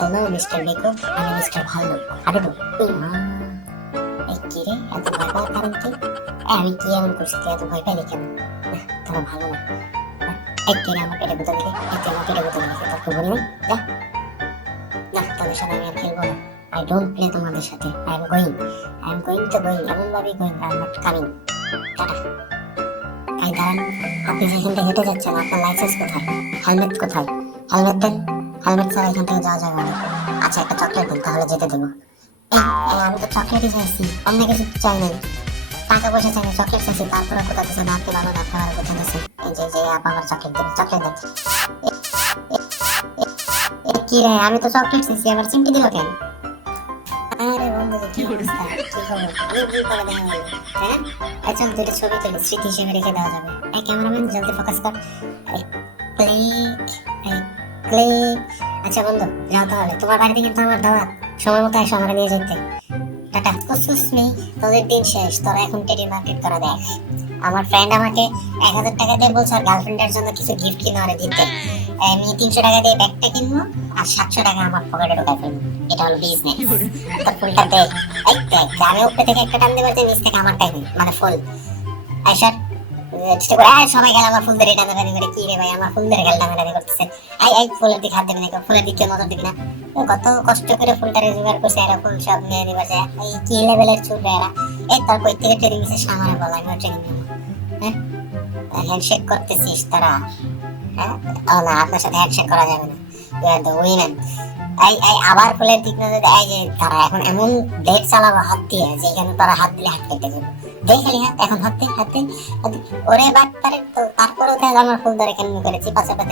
Hello mister বেকো আমি mister ভালো আরে বল এই মা এই কি রে এত ভয় পাওয়ার কারণ কি আমি কি এমন করছি এত ভয় পাইলি কেন তোরা ভালো না নাহ, এই আমার পেটে বোতল দিলে এই আমার পেটে বোতল দিলে তোর খবর নেই যা না তোদের সাথে আমি আর খেলব না আই ডোন্ট প্লে তোমাদের সাথে I am going I am going to going এমন ভাবে going I am not coming tata এই দাঁড়ান আপনি যেখান হেঁটে যাচ্ছেন আপনার লাইসেন্স কোথায় হেলমেট কোথায় হেলমেট দেন হেলমেট ছাড়া এখান থেকে যাওয়া যাবে আচ্ছা একটা চকলেট দেন তাহলে যেতে দেবো আমি তো চকলেটই চাইছি অন্য কিছু চাই নাই টাকা পয়সা চাই না চকলেট চাইছি তারপরে কোথা দিচ্ছে না আপনি ভালো না কোথা দিচ্ছে এই যে যে আপা আমার চকলেট দেবে চকলেট দেন কি রে আমি তো চকলেট চাইছি আবার চিমটি দিল কেন হ্যাঁ আচ্ছা ছবি তুলি স্মৃতি হিসেবে রেখে দেওয়া যাবে ক্যামেরাম্যান জলদি ফোকাস কর ক্লিক ক্লিক আচ্ছা বন্ধু, যাও তাহলে। তোমার বাড়িতে কিন্তু আমার দাওয়াত। সময় মতো এসো আমরা নিয়ে যেতে। টাটা। সুস্মি তোদের দিন শেষ। তোরা এখন টেডি মার্কেট করা দেখ। আমার ফ্রেন্ড আমাকে এক হাজার টাকা দিয়ে বলছে, আর গার্লফ্রেন্ডের জন্য কিছু গিফট কিনে আরে দিতে। আমি তিনশো টাকা দিয়ে ব্যাগটা কিনবো, আর সাতশো টাকা আমার পকেটে ঢোকায় ফেলব। এটা হলো বিজনেস তো ফুলটা দে। এই দেখ আমি উপরে থেকে একটা টান দেবো যে নিচ থেকে আমার টাইম মানে ফুল। আইসার সবাই গেল আমার ফুল ধরে টানাটানি করে। কি রে ভাই, আমার ফুল ধরে গেল টানাটানি করতেছে। আই ফুলের দিকে হাত দেবে না ফুলের দিকে নজর দিবি না। কত কষ্ট করে ফুলটা জোগাড় করছে এরা ফুল সব নিয়ে দিবার যায় এই কি লেভেলের চুল এরা? এই তার কই থেকে ট্রেনিং দিছে সামারে বলা আমি ট্রেনিং নেব হ্যাঁ? হ্যান্ডশেক করতেছিস তারা। হ্যাঁ? না, আপনার সাথে হ্যান্ডশেক করা যাবে না। ইউ আর দ্য উইনার এই এই আবার ফুলের দিক নজর এই যে তারা এখন এমন ব্লেড চালাবো হাত দিয়ে যেখানে তারা হাত দিলে হাত কেটে যাবে। দেখলি হাত, এখন হাত হাত ওরে বাট পারে তো তারপরেও দেখ আমার ফুল ধরে কেন করে চিপা চাপা